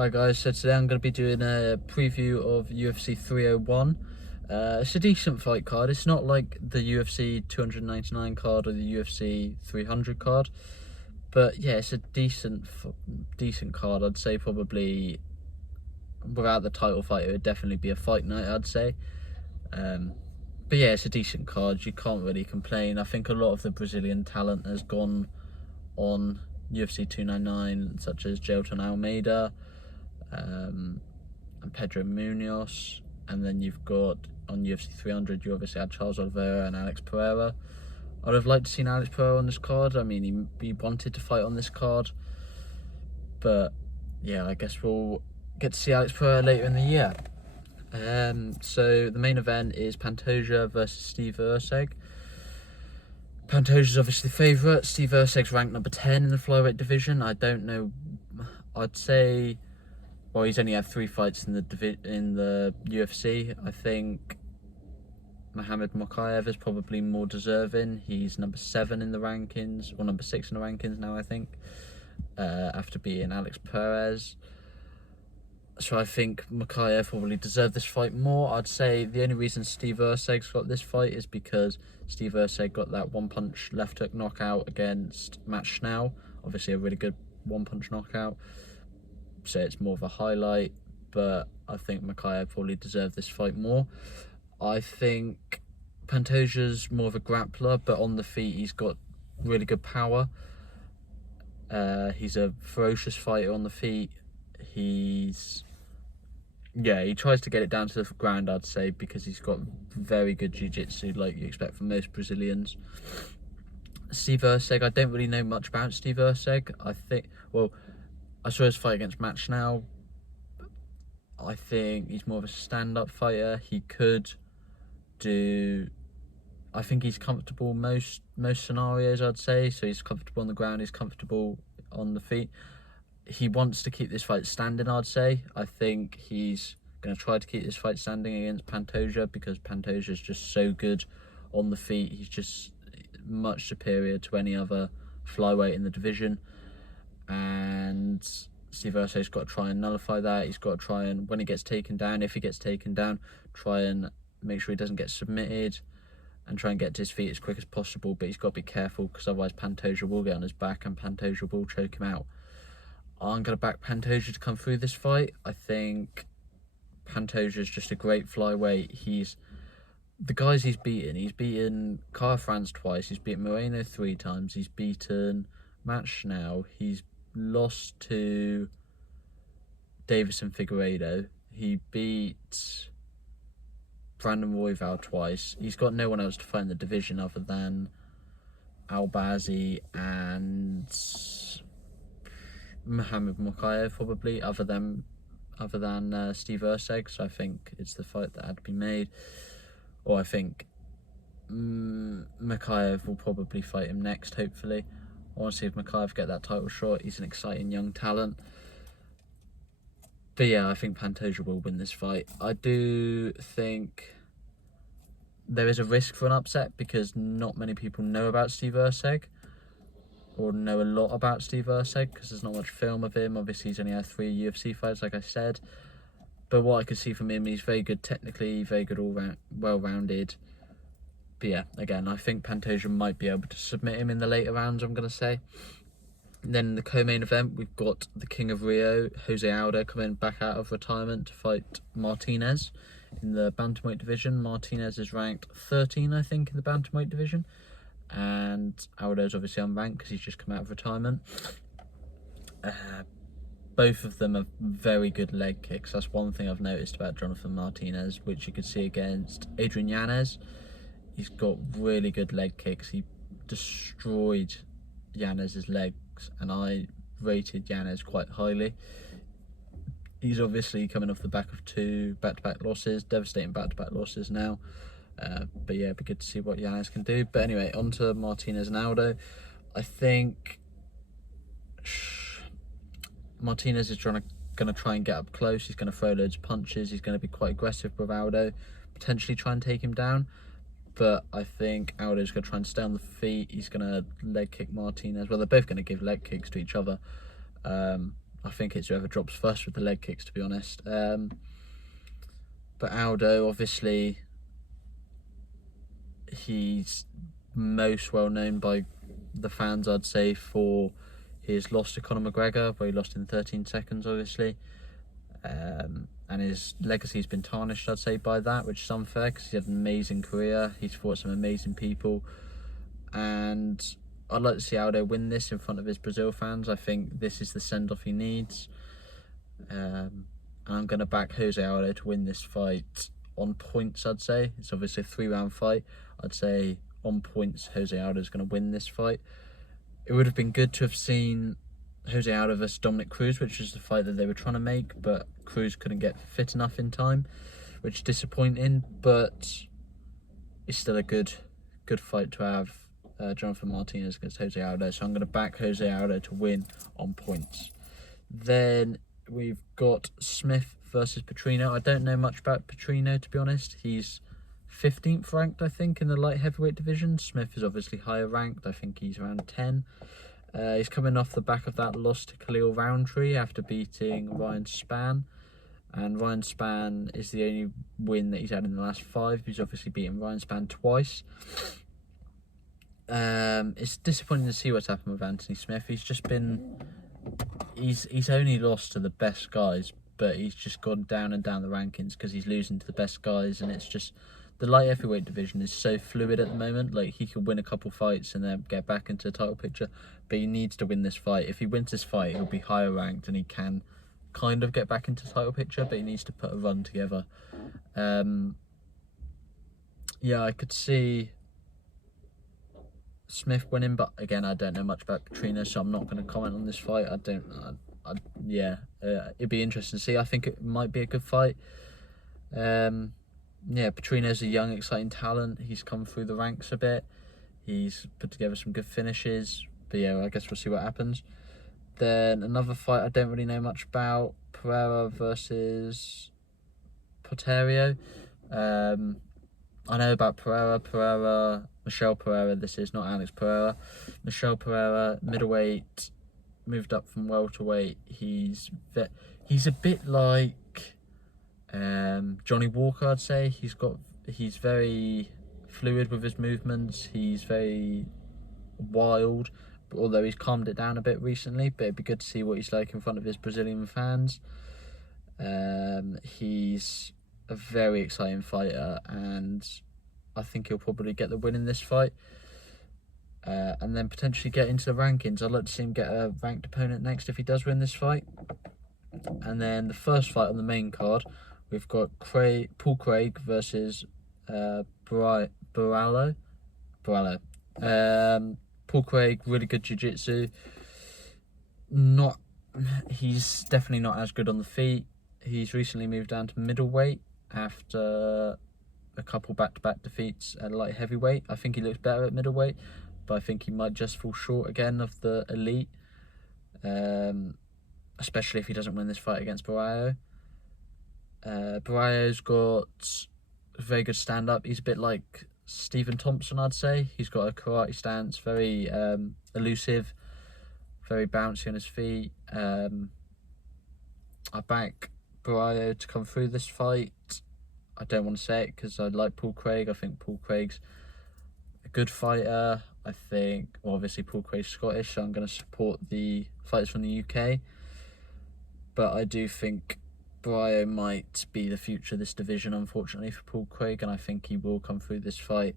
Hi guys, so today I'm going to be doing a preview of UFC 301. It's a decent fight card. It's not like the UFC 299 card or the UFC 300 card, but yeah, it's a decent card. I'd say probably without the title fight, it would definitely be a fight night, I'd say. But yeah, it's a decent card. You can't really complain. I think a lot of the Brazilian talent has gone on UFC 299, such as Gelton Almeida, and Pedro Munoz, and then you've got on UFC 300 you obviously had Charles Oliveira and Alex Pereira. I'd have liked to see Alex Pereira on this card. I mean, he wanted to fight on this card, but yeah, I guess we'll get to see Alex Pereira later in the year. So the main event is Pantoja versus Steve Erceg. Pantoja's obviously the favourite. Steve Erceg's ranked number 10 in the flyweight division. I don't know, I'd say, well, he's only had 3 fights in the UFC. I think Muhammad Mokaev is probably more deserving. He's number 7 in the rankings, or number 6 in the rankings now, I think, after beating Alex Perez. So I think Mokaev probably deserved this fight more. I'd say the only reason Steve Erceg's got this fight is because Steve Erceg got that one-punch left hook knockout against Matt Schnell. Obviously a really good one-punch knockout, so it's more of a highlight, but I think Mokaev probably deserved this fight more. I think Pantoja's more of a grappler, but on the feet he's got really good power. He's a ferocious fighter on the feet. He tries to get it down to the ground, I'd say, because he's got very good jiu-jitsu, like you expect from most Brazilians. Steve Erceg, I don't really know much about Steve Erceg. I saw his fight against Matt Schnell. I think he's more of a stand-up fighter. I think he's comfortable most scenarios, I'd say. So he's comfortable on the ground, he's comfortable on the feet. He wants to keep this fight standing, I'd say. I think he's going to try to keep this fight standing against Pantoja because Pantoja's just so good on the feet. He's just much superior to any other flyweight in the division. And Steve Erceg's got to try and nullify that. He's got to try and, when he gets taken down, if he gets taken down, try and make sure he doesn't get submitted and try and get to his feet as quick as possible. But he's got to be careful because otherwise Pantoja will get on his back and Pantoja will choke him out. I'm going to back Pantoja to come through this fight. I think Pantoja's just a great flyweight. The guys he's beaten Kara France twice, he's beaten Moreno 3 times, he's beaten Matt Schnell, he's lost to Davison Figueiredo, he beat Brandon Royval twice. He's got no one else to fight in the division other than Albazi and Muhammad Mokaev, probably, other than Steve Erceg. So I think it's the fight that had to be made. Or I think Mokaev will probably fight him next, hopefully. I want to see if Mokaev get that title shot. He's an exciting young talent. But yeah, I think Pantoja will win this fight. I do think there is a risk for an upset because not many people know about Steve Erceg or know a lot about Steve Erceg because there's not much film of him. Obviously, he's only had 3 UFC fights, like I said. But what I could see from him, he's very good technically, very good all-round, well-rounded. But yeah, again, I think Pantoja might be able to submit him in the later rounds, I'm going to say. And then in the co-main event, we've got the King of Rio, Jose Aldo, coming back out of retirement to fight Martinez in the bantamweight division. Martinez is ranked 13, I think, in the bantamweight division. And Aldo's obviously unranked because he's just come out of retirement. Both of them are very good leg kicks. That's one thing I've noticed about Jonathan Martinez, which you could see against Adrian Yanez. He's got really good leg kicks. He destroyed Yanez's legs, and I rated Yanez quite highly. He's obviously coming off the back of 2 back-to-back losses, devastating back-to-back losses now. But yeah, it'd be good to see what Yanez can do. But anyway, on to Martinez and Aldo. I think Martinez is going to try and get up close. He's going to throw loads of punches. He's going to be quite aggressive with Aldo, potentially try and take him down. But I think Aldo's going to try and stay on the feet. He's going to leg kick Martinez. Well, they're both going to give leg kicks to each other. I think it's whoever drops first with the leg kicks, to be honest. But Aldo, obviously, he's most well known by the fans, I'd say, for his loss to Conor McGregor, where he lost in 13 seconds, obviously. And his legacy's been tarnished, I'd say, by that, which is unfair because he had an amazing career. He's fought some amazing people, and I'd like to see Aldo win this in front of his Brazil fans. I think this is the send-off he needs, and I'm going to back Jose Aldo to win this fight on points, I'd say. It's obviously a 3-round fight. I'd say on points, Jose Aldo is going to win this fight. It would have been good to have seen Jose Aldo versus Dominic Cruz, which was the fight that they were trying to make, but Cruz couldn't get fit enough in time, which is disappointing, but it's still a good fight to have. Jonathan Martinez against Jose Aldo, so I'm going to back Jose Aldo to win on points. Then we've got Smith versus Petrino. I don't know much about Petrino, to be honest. He's 15th ranked, I think, in the light heavyweight division. Smith is obviously higher ranked. I think he's around 10. He's coming off the back of that loss to Khalil Roundtree after beating Ryan Spann. And Ryan Spann is the only win that he's had in the last 5. He's obviously beaten Ryan Spann twice. It's disappointing to see what's happened with Anthony Smith. He's only lost to the best guys, but he's just gone down and down the rankings because he's losing to the best guys, and it's just the light heavyweight division is so fluid at the moment. Like, he could win a couple fights and then get back into the title picture, but he needs to win this fight. If he wins this fight, he'll be higher ranked and he can kind of get back into the title picture, but he needs to put a run together. Yeah, I could see Smith winning, but again, I don't know much about Petrino, so I'm not going to comment on this fight. It'd be interesting to see. I think it might be a good fight. Petrino's a young, exciting talent. He's come through the ranks a bit. He's put together some good finishes, but yeah, I guess we'll see what happens. Then another fight I don't really know much about, Pereira versus Porterio. I know about Michelle Pereira, this is not Alex Pereira. Michelle Pereira, middleweight, moved up from welterweight. He's a bit like Johnny Walker, I'd say. He's very fluid with his movements. He's very wild, although he's calmed it down a bit recently, but it'd be good to see what he's like in front of his Brazilian fans. He's a very exciting fighter, and I think he'll probably get the win in this fight, and then potentially get into the rankings. I'd like to see him get a ranked opponent next if he does win this fight. And then the first fight on the main card, we've got Paul Craig versus Barallo. Paul Craig, really good jiu-jitsu. He's definitely not as good on the feet. He's recently moved down to middleweight after a couple back-to-back defeats at light heavyweight. I think he looks better at middleweight, but I think he might just fall short again of the elite, especially if he doesn't win this fight against Barallo. Barallo's got a very good stand-up. He's a bit like Stephen Thompson, I'd say. He's got a karate stance, very elusive, very bouncy on his feet. I back Barallo to come through this fight. I don't want to say it because I like Paul Craig. I think Paul Craig's a good fighter. I think, well, obviously Paul Craig's Scottish, so I'm going to support the fighters from the UK. But I do think Barallo might be the future of this division, unfortunately, for Paul Craig, and I think he will come through this fight.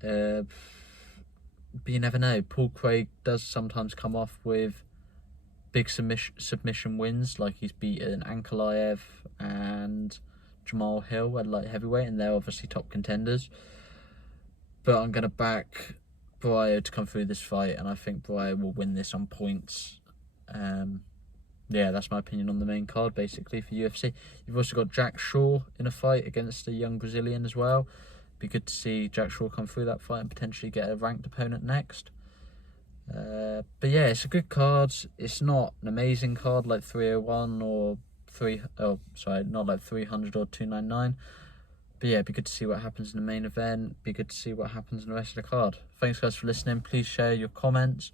But you never know. Paul Craig does sometimes come off with big submission wins, like he's beaten Ankalaev and Jamal Hill at light heavyweight, and they're obviously top contenders. But I'm going to back Barallo to come through this fight, and I think Barallo will win this on points. That's my opinion on the main card, basically, for UFC. You've also got Jack Shaw in a fight against a young Brazilian as well. Be good to see Jack Shaw come through that fight and potentially get a ranked opponent next. But yeah, it's a good card. It's not an amazing card like 301 or not like 300 or 299. But yeah, it'd be good to see what happens in the main event. Be good to see what happens in the rest of the card. Thanks guys for listening. Please share your comments.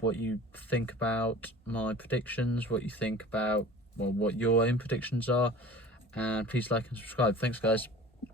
what you think about my predictions, what you think about, well, what your own predictions are, and please like and subscribe. Thanks, guys.